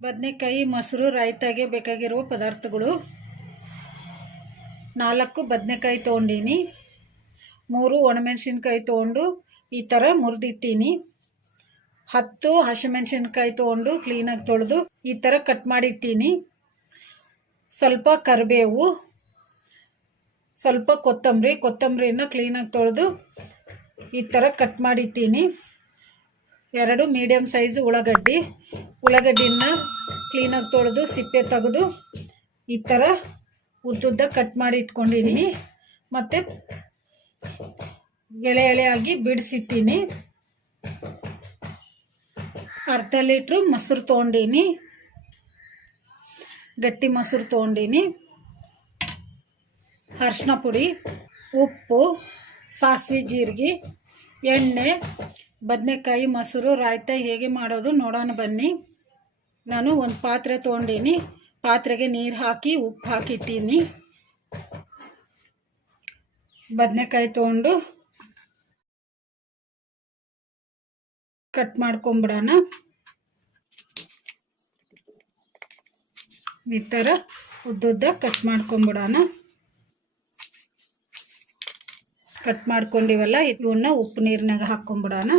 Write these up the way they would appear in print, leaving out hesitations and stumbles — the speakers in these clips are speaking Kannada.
ಬದನೆಕಾಯಿ ಮೊಸರು ರಾಯ್ತಾಗೆ ಬೇಕಾಗಿರುವ ಪದಾರ್ಥಗಳು: 4 ಬದನೆಕಾಯಿ ತೊಗೊಂಡೀನಿ, 3 ಒಣಮೆಣಸಿನ್ಕಾಯಿ ತೊಗೊಂಡು ಈ ಥರ ಮುರಿದಿಟ್ಟೀನಿ, 10 ಹಸಿಮೆಣಸಿನ್ಕಾಯಿ ತೊಗೊಂಡು ಕ್ಲೀನಾಗಿ ತೊಳೆದು ಈ ಥರ ಕಟ್ ಮಾಡಿಟ್ಟೀನಿ, ಸ್ವಲ್ಪ ಕರಿಬೇವು, ಸ್ವಲ್ಪ ಕೊತ್ತಂಬರಿನ ಕ್ಲೀನಾಗಿ ತೊಳೆದು ಈ ಥರ ಕಟ್ ಮಾಡಿಟ್ಟೀನಿ, 2 ಮೀಡಿಯಮ್ ಸೈಜ್ ಉಳ್ಳಾಗಡ್ಡಿನ ಕ್ಲೀನಾಗಿ ತೊಳೆದು ಸಿಪ್ಪೆ ತೆಗೆದು ಈ ಥರ ಉದ್ದುದ್ದ ಕಟ್ ಮಾಡಿ ಇಟ್ಕೊಂಡಿದ್ದೀನಿ. ಮತ್ತು ಎಳೆಯಾಗಿ ಬಿಡಿಸಿಟ್ಟಿನಿ. ಅರ್ಧ ಲೀಟ್ರು ಮೊಸರು ತೊಗೊಂಡೀನಿ, ಗಟ್ಟಿ ಮೊಸರು ತೊಗೊಂಡೀನಿ, ಅರಿಶಿನ ಪುಡಿ, ಉಪ್ಪು, ಸಾಸಿವೆ ಜೀರಿಗೆ, ಎಣ್ಣೆ. ಬದನೆಕಾಯಿ ಮೊಸರು ರಾಯ್ತ ಹೇಗೆ ಮಾಡೋದು ನೋಡೋಣ ಬನ್ನಿ. ನಾನು ಒಂದು ಪಾತ್ರೆ ತೊಗೊಂಡೀನಿ, ಪಾತ್ರೆಗೆ ನೀರು ಹಾಕಿ ಉಪ್ಪು ಹಾಕಿಟ್ಟೀನಿ. ಬದನೆಕಾಯಿ ತೊಗೊಂಡು ಕಟ್ ಮಾಡ್ಕೊಂಬಿಡೋಣ. ಈ ಥರ ಉದ್ದುದ್ದ ಕಟ್ ಮಾಡ್ಕೊಂಬಿಡೋಣ. ಕಟ್ ಮಾಡ್ಕೊಂಡಿವಲ್ಲ, ಇವನ್ನ ಉಪ್ಪು ನೀರಿನಾಗ ಹಾಕ್ಕೊಂಬಿಡೋಣ.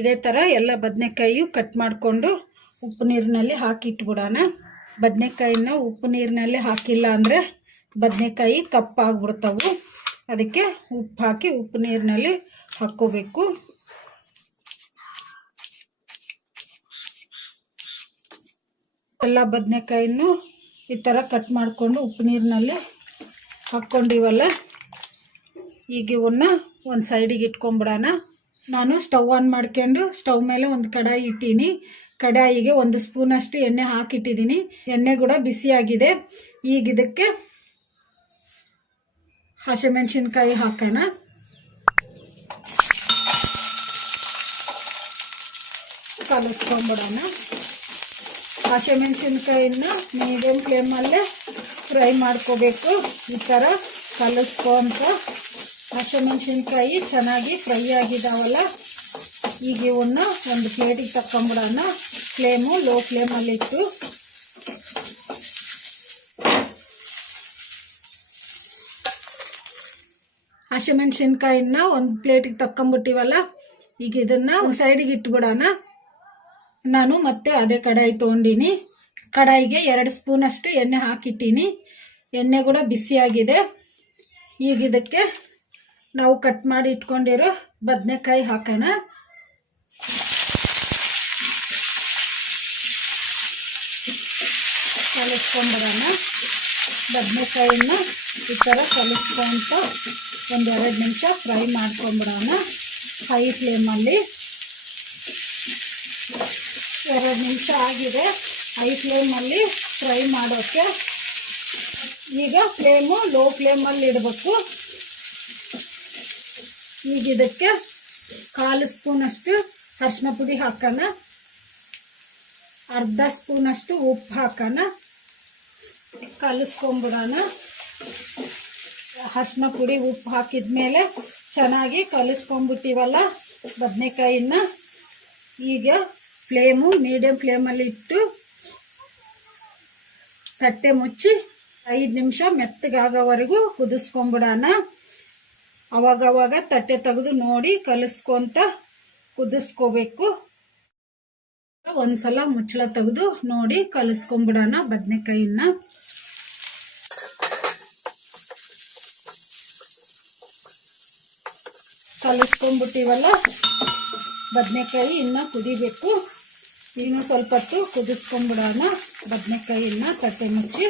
ಇದೇ ಥರ ಎಲ್ಲ ಬದನೆಕಾಯಿ ಕಟ್ ಮಾಡಿಕೊಂಡು ಉಪ್ಪು ನೀರಿನಲ್ಲಿ ಹಾಕಿಟ್ಬಿಡೋಣ. ಬದನೆಕಾಯಿನ ಉಪ್ಪು ನೀರಿನಲ್ಲಿ ಹಾಕಿಲ್ಲ ಅಂದರೆ ಬದನೆಕಾಯಿ ಕಪ್ಪಾಗ್ಬಿಡ್ತಾವೆ. ಅದಕ್ಕೆ ಉಪ್ಪು ಹಾಕಿ ಉಪ್ಪು ನೀರಿನಲ್ಲಿ ಹಾಕ್ಕೋಬೇಕು. ಎಲ್ಲ ಬದನೆಕಾಯಿನೂ ಈ ಥರ ಕಟ್ ಮಾಡಿಕೊಂಡು ಉಪ್ಪು ನೀರಿನಲ್ಲಿ ಹಾಕ್ಕೊಂಡಿವಲ್ಲ, ಈಗ ಇವನ್ನ ಒಂದು ಸೈಡಿಗೆ ಇಟ್ಕೊಂಬಿಡೋಣ. ನಾನು ಸ್ಟವ್ ಆನ್ ಮಾಡ್ಕೊಂಡು ಸ್ಟವ್ ಮೇಲೆ ಒಂದು ಕಡಾಯಿ ಇಟ್ಟೀನಿ. ಕಡಾಯಿಗೆ 1 ಸ್ಪೂನಷ್ಟು ಎಣ್ಣೆ ಹಾಕಿಟ್ಟಿದ್ದೀನಿ. ಎಣ್ಣೆ ಕೂಡ ಬಿಸಿಯಾಗಿದೆ. ಈಗ ಇದಕ್ಕೆ ಹಸಿಮೆಣಸಿನ್ಕಾಯಿ ಹಾಕೋಣ. ಕಲಿಸ್ಕೊಂಬಿಡೋಣ. ಹಸಿಮೆಣಸಿನ್ಕಾಯಿನ ಮೀಡಿಯಮ್ ಫ್ಲೇಮಲ್ಲೇ ಫ್ರೈ ಮಾಡ್ಕೋಬೇಕು. ಈ ಥರ ಕಲಿಸ್ಕೊಂತ ಹಸಿಮೆಣಸಿನ್ಕಾಯಿ ಚೆನ್ನಾಗಿ ಫ್ರೈ ಆಗಿದಾವಲ್ಲ, ಈಗ ಇವನ್ನ ಒಂದು ಪ್ಲೇಟಿಗೆ ತಕ್ಕೊಂಬಿಡೋಣ. ಫ್ಲೇಮು ಲೋ ಫ್ಲೇಮಲ್ಲಿಟ್ಟು ಹಸಿಮೆಣಸಿನ್ಕಾಯಿನ ಒಂದು ಪ್ಲೇಟಿಗೆ ತಕ್ಕೊಂಬಿಟ್ಟಿವಲ್ಲ, ಈಗ ಇದನ್ನು ಒಂದು ಸೈಡಿಗೆ ಇಟ್ಬಿಡೋಣ. ನಾನು ಮತ್ತೆ ಅದೇ ಕಡಾಯಿ ತೊಗೊಂಡಿನಿ. ಕಡಾಯಿಗೆ 2 ಸ್ಪೂನಷ್ಟು ಎಣ್ಣೆ ಹಾಕಿಟ್ಟೀನಿ. ಎಣ್ಣೆ ಕೂಡ ಬಿಸಿಯಾಗಿದೆ. ಈಗ ಇದಕ್ಕೆ ನಾವು ಕಟ್ ಮಾಡಿ ಇಟ್ಕೊಂಡಿರೋ ಬದನೆಕಾಯಿ ಹಾಕೋಣ. ಕಲಿಸ್ಕೊಂಡ್ಬಿಡೋಣ. ಬದನೆಕಾಯಿನ ಈ ಥರ ಕಲಿಸ್ಕೊಂತ 1-2 ನಿಮಿಷ ಫ್ರೈ ಮಾಡ್ಕೊಂಬಿಡೋಣ ಹೈ ಫ್ಲೇಮಲ್ಲಿ. 2 ನಿಮಿಷ ಆಗಿದೆ ಹೈ ಫ್ಲೇಮಲ್ಲಿ ಫ್ರೈ ಮಾಡೋಕ್ಕೆ. ಈಗ ಫ್ಲೇಮು ಲೋ ಫ್ಲೇಮಲ್ಲಿ ಇಡಬೇಕು. ಈಗ ಇದಕ್ಕೆ 1/4 ಸ್ಪೂನಷ್ಟು ಅರಿಶಿನ ಪುಡಿ ಹಾಕೋಣ, ಅರ್ಧ ಸ್ಪೂನಷ್ಟು ಉಪ್ಪು ಹಾಕೋಣ, ಕಲಿಸ್ಕೊಂಬಿಡೋಣ. ಅರಿಶಿನ ಪುಡಿ ಉಪ್ಪು ಹಾಕಿದ್ಮೇಲೆ ಚೆನ್ನಾಗಿ ಕಲಿಸ್ಕೊಂಬಿಟ್ಟಿವಲ್ಲ ಬದನೆಕಾಯಿನ, ಈಗ ಫ್ಲೇಮು ಮೀಡಿಯಮ್ ಫ್ಲೇಮಲ್ಲಿ ಇಟ್ಟು ತಟ್ಟೆ ಮುಚ್ಚಿ 5 ನಿಮಿಷ ಮೆತ್ತಗಾಗೋವರೆಗೂ ಕುದಿಸ್ಕೊಂಬಿಡೋಣ. ಅವಾಗವಾಗ ತಟ್ಟೆ ತೆಗೆದು ನೋಡಿ ಕಲಿಸ್ಕೊಂತ ಕುದಿಸ್ಕೋಬೇಕು. ಒಂದ್ಸಲ ಮುಚ್ಚಳ ತೆಗೆದು ನೋಡಿ ಕಲಿಸ್ಕೊಂಬಿಡೋಣ ಬದನೆಕಾಯಿನ. ಕಲಿಸ್ಕೊಂಬಿಟ್ಟಿವಲ್ಲ, ಬದನೆಕಾಯಿ ಇನ್ನು ಕುದಿಬೇಕು. ಇನ್ನು ಸ್ವಲ್ಪ ಹೊತ್ತು ಕುದಿಸ್ಕೊಂಬಿಡೋಣ ಬದನೆಕಾಯಿನ ತಟ್ಟೆ ಮುಚ್ಚಿ.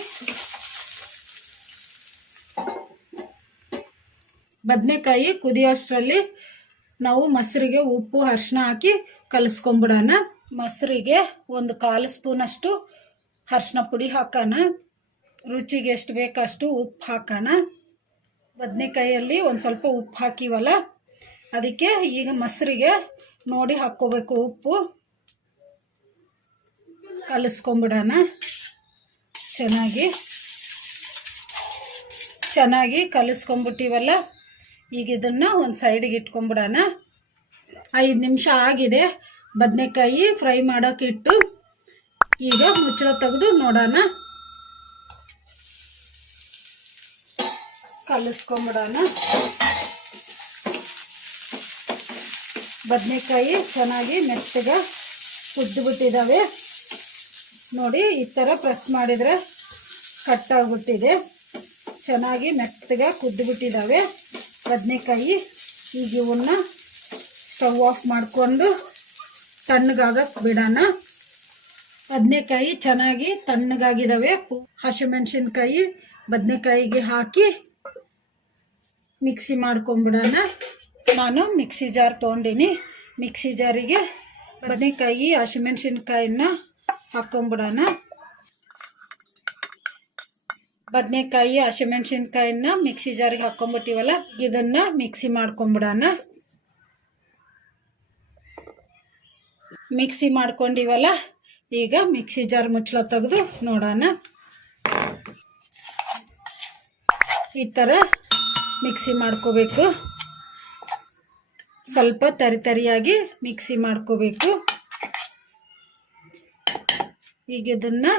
ಬದನೆಕಾಯಿ ಕುದಿಯೋಷ್ಟರಲ್ಲಿ ನಾವು ಮೊಸರಿಗೆ ಉಪ್ಪು ಅರಿಶಿನ ಹಾಕಿ ಕಲಿಸ್ಕೊಂಬಿಡೋಣ. ಮೊಸರಿಗೆ 1/4 ಸ್ಪೂನಷ್ಟು ಅರಿಶಿನ ಪುಡಿ ಹಾಕೋಣ. ರುಚಿಗೆ ಎಷ್ಟು ಬೇಕಷ್ಟು ಉಪ್ಪು ಹಾಕೋಣ. ಬದನೆಕಾಯಲ್ಲಿ ಒಂದು ಸ್ವಲ್ಪ ಉಪ್ಪು ಹಾಕಿವಲ್ಲ, ಅದಕ್ಕೆ ಈಗ ಮೊಸರಿಗೆ ನೋಡಿ ಹಾಕ್ಕೋಬೇಕು. ಉಪ್ಪು ಕಲಿಸ್ಕೊಂಬಿಡೋಣ. ಚೆನ್ನಾಗಿ ಕಲಿಸ್ಕೊಂಬಿಟ್ಟಿವಲ್ಲ, ಈಗ ಇದನ್ನು ಒಂದು ಸೈಡಿಗೆ ಇಟ್ಕೊಂಬಿಡೋಣ. 5 ನಿಮಿಷ ಆಗಿದೆ ಬದನೆಕಾಯಿ ಫ್ರೈ ಮಾಡೋಕ್ಕಿಟ್ಟು. ಈಗ ಮುಚ್ಚಳ ತೆಗೆದು ನೋಡೋಣ. ಕಲಿಸ್ಕೊಂಬಿಡೋಣ. ಬದನೆಕಾಯಿ ಚೆನ್ನಾಗಿ ಮೆತ್ತಗೆ ಕುದ್ದುಬಿಟ್ಟಿದ್ದಾವೆ ನೋಡಿ. ಈ ಥರ ಪ್ರೆಸ್ ಮಾಡಿದರೆ ಕಟ್ಟಾಗ್ಬಿಟ್ಟಿದೆ. ಚೆನ್ನಾಗಿ ಮೆತ್ತಗೆ ಕುದ್ದುಬಿಟ್ಟಿದ್ದಾವೆ ಬದನೆಕಾಯಿ. ಈಗ ಇವನ್ನ ಸ್ಟವ್ ಆಫ್ ಮಾಡಿಕೊಂಡು ತಣ್ಣಗಾಗಕ್ಕೆ ಬಿಡೋಣ. ಬದನೆಕಾಯಿ ಚೆನ್ನಾಗಿ ತಣ್ಣಗಾಗಿದ್ದಾವೆ. ಹಸಿಮೆಣಸಿನ್ಕಾಯಿ ಬದನೆಕಾಯಿಗೆ ಹಾಕಿ ಮಿಕ್ಸಿ ಮಾಡ್ಕೊಂಬಿಡೋಣ. ನಾನು ಮಿಕ್ಸಿ ಜಾರ್ ತೊಗೊಂಡಿನಿ. ಮಿಕ್ಸಿ ಜಾರಿಗೆ ಬದನೆಕಾಯಿ ಹಸಿಮೆಣಸಿನ್ಕಾಯಿನ ಹಾಕ್ಕೊಂಬಿಡೋಣ. ಬದನೆಕಾಯಿ ಹಸಿಮೆಣಸಿನ್ಕಾಯಿನ ಮಿಕ್ಸಿ ಜಾರಿಗೆ ಹಾಕ್ಕೊಂಬಿಟ್ಟಿವಲ್ಲ, ಇದನ್ನು ಮಿಕ್ಸಿ ಮಾಡ್ಕೊಂಬಿಡೋಣ. ಮಿಕ್ಸಿ ಮಾಡ್ಕೊಂಡಿವಲ್ಲ, ಈಗ ಮಿಕ್ಸಿ ಜಾರ್ ಮುಚ್ಚಳ ತೆಗೆದು ನೋಡೋಣ. ಈ ಥರ ಮಿಕ್ಸಿ ಮಾಡ್ಕೋಬೇಕು. ಸ್ವಲ್ಪ ತರಿಯಾಗಿ ಮಿಕ್ಸಿ ಮಾಡ್ಕೋಬೇಕು. ಈಗ ಇದನ್ನು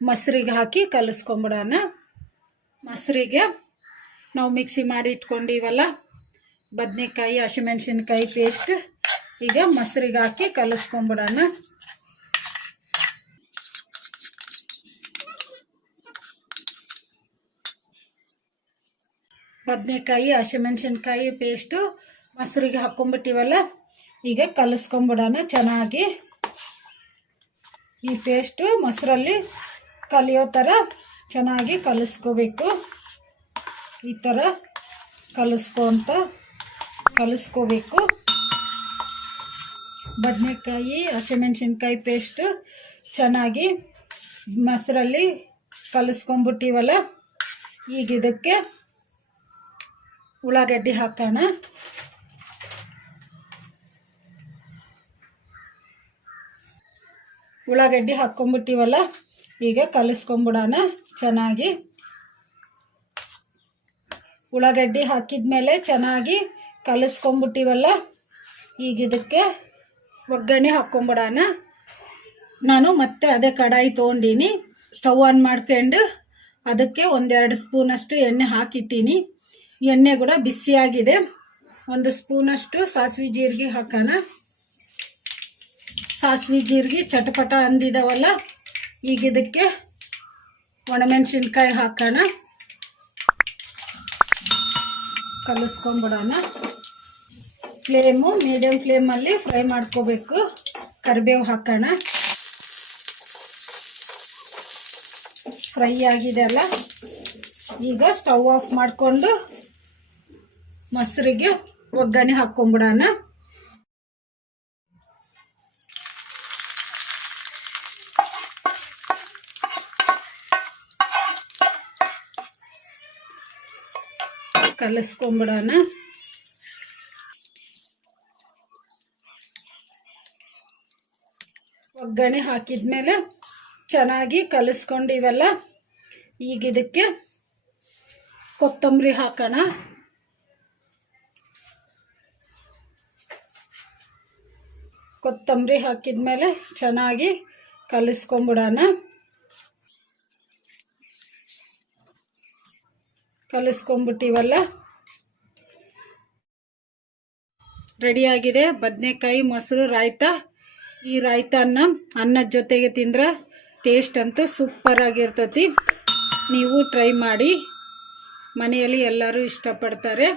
ಮೊಸರಿಗೆ ಹಾಕಿ ಕಲಿಸ್ಕೊಂಬಿಡೋಣ. ಮೊಸರಿಗೆ ನಾವು ಮಿಕ್ಸಿ ಮಾಡಿ ಇಟ್ಕೊಂಡಿವಲ್ಲ ಬದನೆಕಾಯಿ ಹಸಿಮೆಣಸಿನ್ಕಾಯಿ ಪೇಸ್ಟ್, ಈಗ ಮೊಸರಿಗೆ ಹಾಕಿ ಕಲಿಸ್ಕೊಂಬಿಡೋಣ. ಬದನೆಕಾಯಿ ಹಸಿಮೆಣಸಿನ್ಕಾಯಿ ಪೇಸ್ಟು ಮೊಸರಿಗೆ ಹಾಕ್ಕೊಂಬಿಟ್ಟಿವಲ್ಲ, ಈಗ ಕಲಿಸ್ಕೊಂಬಿಡೋಣ ಚೆನ್ನಾಗಿ. ಈ ಪೇಸ್ಟು ಮೊಸರಲ್ಲಿ ಕಲಿಯೋ ಥರ ಚೆನ್ನಾಗಿ ಕಲಿಸ್ಕೋಬೇಕು. ಈ ಥರ ಕಲಿಸ್ಕೋಬೇಕು. ಬದನೆಕಾಯಿ ಹಸಿಮೆಣಸಿನ್ಕಾಯಿ ಪೇಸ್ಟು ಚೆನ್ನಾಗಿ ಮೊಸರಲ್ಲಿ ಕಲಿಸ್ಕೊಂಬಿಟ್ಟಿವಲ್ಲ, ಈಗ ಇದಕ್ಕೆ ಉಳ್ಳಾಗಡ್ಡಿ ಹಾಕೋಣ. ಉಳ್ಳಾಗಡ್ಡಿ ಹಾಕ್ಕೊಂಬಿಟ್ಟಿವಲ್ಲ, ಈಗ ಕಲಿಸ್ಕೊಂಬಿಡೋಣ ಚೆನ್ನಾಗಿ. ಉಳ್ಳಾಗಡ್ಡಿ ಹಾಕಿದ್ಮೇಲೆ ಚೆನ್ನಾಗಿ ಕಲಿಸ್ಕೊಂಬಿಟ್ಟಿವಲ್ಲ, ಈಗ ಇದಕ್ಕೆ ಒಗ್ಗರಣೆ ಹಾಕ್ಕೊಂಬಿಡೋಣ. ನಾನು ಮತ್ತೆ ಅದೇ ಕಡಾಯಿ ತೊಗೊಂಡಿನಿ. ಸ್ಟವ್ ಆನ್ ಮಾಡ್ಕೊಂಡು ಅದಕ್ಕೆ 1-2 ಸ್ಪೂನಷ್ಟು ಎಣ್ಣೆ ಹಾಕಿಟ್ಟೀನಿ. ಎಣ್ಣೆ ಕೂಡ ಬಿಸಿಯಾಗಿದೆ. 1 ಸ್ಪೂನಷ್ಟು ಸಾಸಿವೆ ಜೀರಿಗೆ ಹಾಕೋಣ. ಸಾಸಿವೆ ಜೀರಿಗೆ ಚಟಪಟ ಅಂದಿದಾವಲ್ಲ, ಈಗ ಇದಕ್ಕೆ ಒಣಮೆಣಸಿನ್ಕಾಯಿ ಹಾಕೋಣ. ಕಲಿಸ್ಕೊಂಬಿಡೋಣ. ಫ್ಲೇಮು ಮೀಡಿಯಮ್ ಫ್ಲೇಮಲ್ಲಿ ಫ್ರೈ ಮಾಡ್ಕೋಬೇಕು. ಕರಿಬೇವು ಹಾಕೋಣ. ಫ್ರೈ ಆಗಿದೆ ಅಲ್ಲ, ಈಗ ಸ್ಟವ್ ಆಫ್ ಮಾಡಿಕೊಂಡು ಮೊಸರಿಗೆ ಒಗ್ಗರಣೆ ಹಾಕ್ಕೊಂಬಿಡೋಣ. ಕಲಿಸ್ಕೊಂಬಿಡೋಣ. ಒಗ್ಗರಣೆ ಹಾಕಿದ್ಮೇಲೆ ಚೆನ್ನಾಗಿ ಕಲಿಸ್ಕೊಂಡಿವಲ್ಲ, ಈಗ ಇದಕ್ಕೆ ಕೊತ್ತಂಬರಿ ಹಾಕೋಣ. ಕೊತ್ತಂಬರಿ ಹಾಕಿದ್ಮೇಲೆ ಚೆನ್ನಾಗಿ ಕಲಿಸ್ಕೊಂಬಿಡೋಣ. ಕಲಿಸ್ಕೊಂಬಿಟ್ಟಿವಲ್ಲ, ರೆಡಿಯಾಗಿದೆ ಬದನೆಕಾಯಿ ಮೊಸರು ರಾಯ್ತ. ಈ ರಾಯ್ತನ ಅನ್ನದ ಜೊತೆಗೆ ತಿಂದ್ರೆ ಟೇಸ್ಟ್ ಅಂತೂ ಸೂಪರ್ ಆಗಿರ್ತೈತಿ. ನೀವು ಟ್ರೈ ಮಾಡಿ. ಮನೆಯಲ್ಲಿ ಎಲ್ಲರೂ ಇಷ್ಟಪಡ್ತಾರೆ.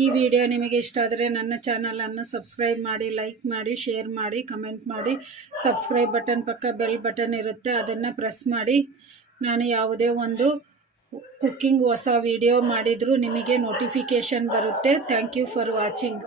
ಈ ವಿಡಿಯೋ ನಿಮಗೆ ಇಷ್ಟ ಆದರೆ ನನ್ನ ಚಾನಲನ್ನು ಸಬ್ಸ್ಕ್ರೈಬ್ ಮಾಡಿ, ಲೈಕ್ ಮಾಡಿ, ಶೇರ್ ಮಾಡಿ, ಕಮೆಂಟ್ ಮಾಡಿ. ಸಬ್ಸ್ಕ್ರೈಬ್ ಬಟನ್ ಪಕ್ಕ ಬೆಲ್ ಬಟನ್ ಇರುತ್ತೆ, ಅದನ್ನು ಪ್ರೆಸ್ ಮಾಡಿ. ನಾನು ಯಾವುದೇ ಒಂದು ಕುಕ್ಕಿಂಗ್ ಹೊಸ ವಿಡಿಯೋ ಮಾಡಿದರೂ ನಿಮಗೆ ನೋಟಿಫಿಕೇಷನ್ ಬರುತ್ತೆ. Thank you for watching.